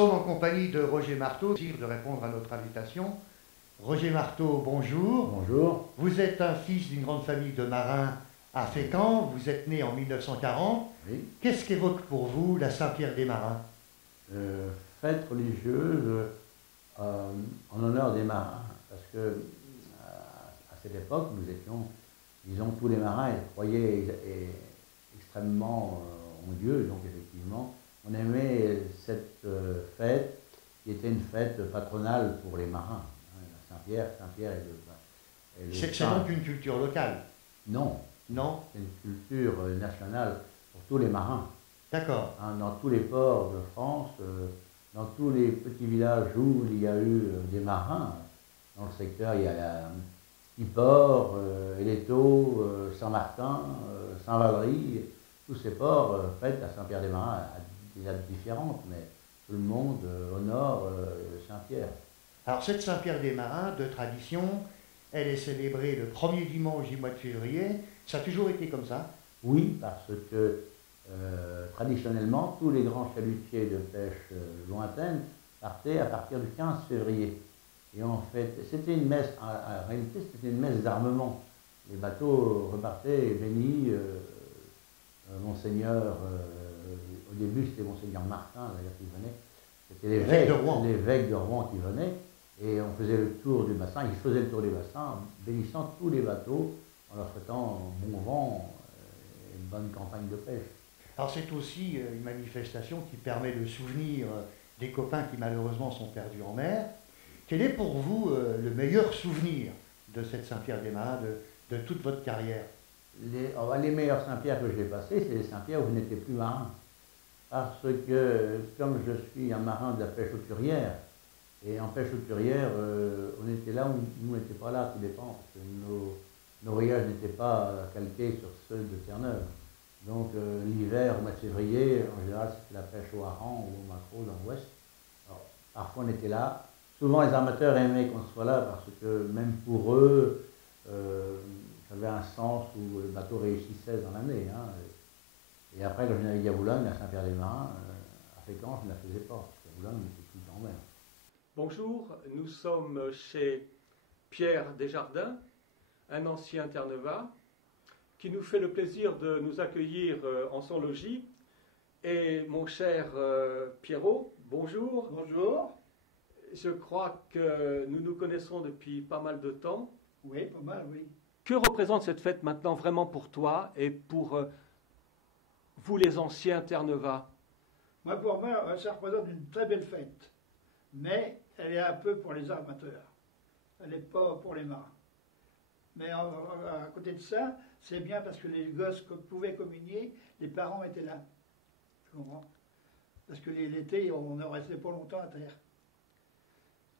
sommes en compagnie de Roger Marteau, de répondre à notre invitation. Roger Marteau, bonjour. Bonjour. Vous êtes un fils d'une grande famille de marins à Fécamp, vous êtes né en 1940. Oui. Qu'est-ce qu'évoque pour vous la Saint-Pierre des Marins? Fête religieuse en honneur des marins, parce que à cette époque, nous étions, disons, tous les marins croyaient extrêmement en Dieu, donc effectivement, on aimait cette fête qui était une fête patronale pour les marins. La Saint-Pierre est le C'est saint. donc une culture locale? Non. Non? C'est une culture nationale pour tous les marins. D'accord. Dans tous les ports de France, dans tous les petits villages où il y a eu des marins, dans le secteur, il y a Yport, Éléto, Saint-Martin, Saint-Valery, tous ces ports fêtent la Saint-Pierre des Marins à des dates différentes, mais tout le monde honore Saint-Pierre. Alors cette Saint-Pierre des Marins, de tradition, elle est célébrée le premier dimanche du mois de février. Ça a toujours été comme ça? Oui, parce que traditionnellement, tous les grands chalutiers de pêche lointaine partaient à partir du 15 février. Et en fait, c'était une messe, en réalité, c'était une messe d'armement. Les bateaux repartaient bénis. Monseigneur, au début c'était Monseigneur Martin d'ailleurs qui venait, c'était l'évêque de Rouen qui venait, et on faisait le tour du bassin, il faisait le tour du bassin, bénissant tous les bateaux, en leur souhaitant bon vent et une bonne campagne de pêche. Alors c'est aussi une manifestation qui permet de souvenir des copains qui malheureusement sont perdus en mer. Quel est pour vous le meilleur souvenir de cette Saint-Pierre des Marins, de toute votre carrière? Les meilleurs Saint-Pierre que j'ai passés, c'est les Saint-Pierre où je n'étais plus marin. Parce que, comme je suis un marin de la pêche hauturière, et en pêche hauturière, on était là où nous n'étions pas là, tout dépend, parce que nos voyages n'étaient pas calqués sur ceux de Terre-Neuve. Donc l'hiver, au mois de février, en général, c'était la pêche au hareng ou au maquereau dans l'ouest. Alors, parfois on était là. Souvent les amateurs aimaient qu'on soit là, parce que même pour eux, ça avait un sens où le bateau réussissait dans l'année. Hein. Et après, quand je naviguais à Boulogne, à Saint-Pierre-des-Marins, à Fécamp, je ne la faisais pas, parce qu'à Boulogne, on était tout le temps en mer. Bonjour, nous sommes chez Pierre Desjardins, un ancien Terre-Neuvas, qui nous fait le plaisir de nous accueillir en son logis. Et mon cher Pierrot, bonjour. Bonjour. Je crois que nous nous connaissons depuis pas mal de temps. Oui, pas mal, oui. Que représente cette fête maintenant vraiment pour toi et pour vous les anciens Terre-Neuvas? Moi, pour moi, ça représente une très belle fête. Mais elle est un peu pour les amateurs. Elle n'est pas pour les marins. Mais à côté de ça, c'est bien parce que les gosses pouvaient communier, les parents étaient là. Tu comprends? Parce que l'été, on ne restait pas longtemps à terre.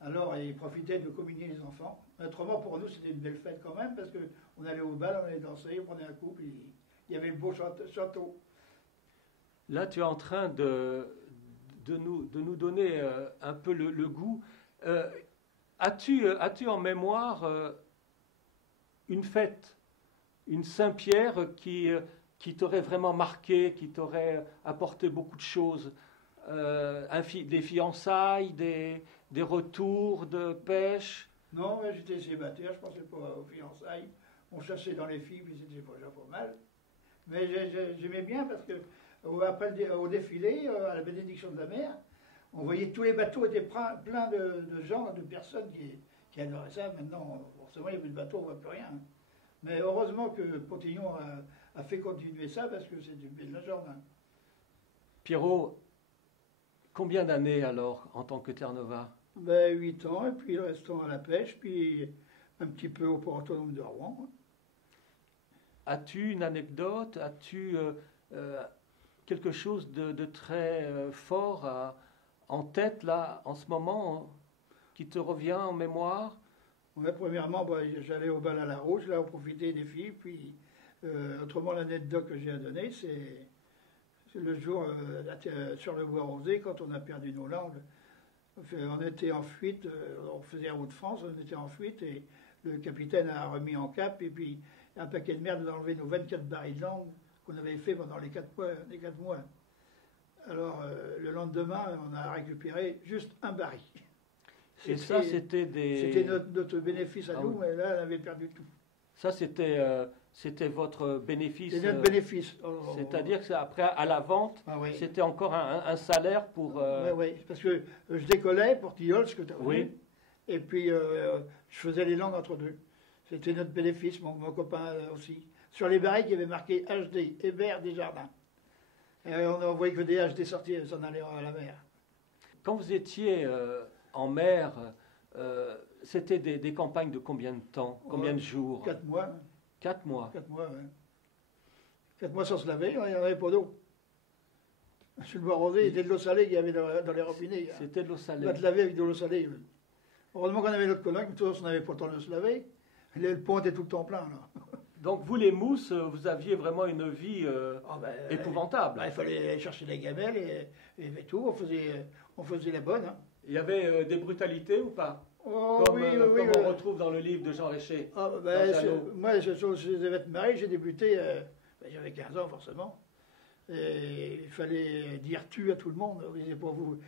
Alors, ils profitaient de communier les enfants. Autrement, pour nous, c'était une belle fête quand même, parce qu'on allait au bal, on allait danser, on prenait un coup, puis il y avait le beau château. Là, tu es en train de nous donner un peu le goût. As-tu en mémoire une fête, une Saint-Pierre qui t'aurait vraiment marqué, qui t'aurait apporté beaucoup de choses? Des fiançailles, des retours de pêche? Non, j'étais célibataire, je ne pensais pas aux fiançailles. On chassait dans les filles, puis c'était déjà pas mal. Mais j'aimais bien parce que après, au défilé, à la bénédiction de la mer, on voyait tous les bateaux étaient pleins de gens, de personnes qui adoraient ça. Maintenant, forcément, il n'y a plus de bateaux, on ne voit plus rien. Mais heureusement que Pontillon a fait continuer ça parce que c'est une belle légende. Hein. Pierrot, combien d'années alors en tant que Terre-Neuvas? 8 ans, et puis le restant à la pêche, puis un petit peu au port autonome de Rouen. As-tu une anecdote? As-tu quelque chose de très fort en tête, là, en ce moment, qui te revient en mémoire? Ouais, premièrement, j'allais au bal à la Rouge, là, on profitait des filles, puis autrement, l'anecdote que j'ai à donner, c'est le jour sur le bois rosé, quand on a perdu nos langues. On était en fuite, on faisait la route de France, on était en fuite, et le capitaine a remis en cap, et puis un paquet de merde nous a enlevé nos 24 barils de langue qu'on avait fait pendant les 4 mois. Alors, le lendemain, on a récupéré juste un baril. Et ça, c'était des... C'était notre bénéfice à nous, oui. mais là, on avait perdu tout. Ça, c'était votre bénéfice. C'est notre bénéfice. C'est-à-dire qu'après, à la vente, Ah, oui. c'était encore un salaire pour... Oui, parce que je décollais pour Tilleul, ce que tu as Oui. vu, et puis je faisais les langues entre deux. C'était notre bénéfice, mon copain aussi. Sur les barriques, il y avait marqué HD, Hébert Desjardins. Et on voyait que des HD sortir, s'en allaient à la mer. Quand vous étiez en mer, c'était des campagnes de combien de temps? Combien de jours? 4 mois. 4 mois. 4 mois, oui. 4 mois sans se laver, il n'y en avait pas d'eau. Sur le bois rosé, il était de l'eau salée qu'il y avait dans les robinets. C'était de l'eau On salée. va te laver avec de l'eau salée. Oui. Heureusement qu'on avait notre colonne, mais tous on n'avait pas le temps de se laver. Le pont était tout le temps plein. Là. Donc vous, les mousses, vous aviez vraiment une vie Ah ben, épouvantable. il fallait aller chercher les gamelles et tout, on faisait la bonne. Hein. Il y avait des brutalités ou pas? Oh, Comme, oui, comme on retrouve dans le livre de Jean Réché. Ah, moi, sur les événements de marée, j'ai débuté, j'avais 15 ans forcément. Et il fallait dire tu à tout le monde. On disait pas vous,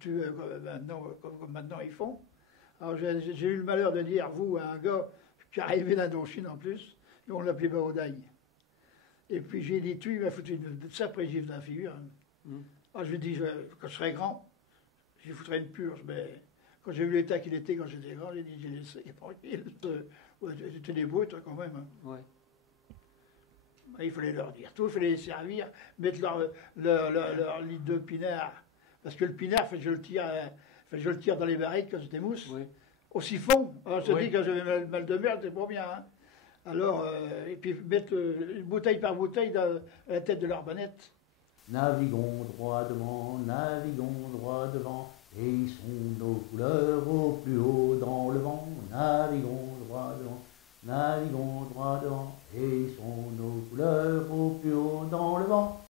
tu comme maintenant ils font. Alors j'ai eu le malheur de dire vous à un gars qui arrivait d'Indochine en plus, et on l'appelait Baodaï. Et puis j'ai dit tu, il m'a foutu une sacrée gifle dans la figure. Alors je lui ai dit, quand je serai grand, je lui foutrai une purge, mais quand j'ai vu l'état qu'il était quand j'étais grand, j'ai dit j'ai laissé tranquille. C'était des brutes quand même. Hein. Ouais. Il fallait leur dire tout, il fallait les servir, mettre leur litre de pinard. Parce que le pinard, je le tire dans les barriques quand j'étais mousse, Oui. au siphon. Alors je te Oui. dis, quand j'avais mal de mer, c'était pas bien. Hein. Alors, et puis mettre bouteille par bouteille dans la tête de leur banette. Naviguons droit devant, et ils sont nos couleurs au plus haut dans le vent. Naviguons droit devant, et ils sont nos couleurs au plus haut dans le vent.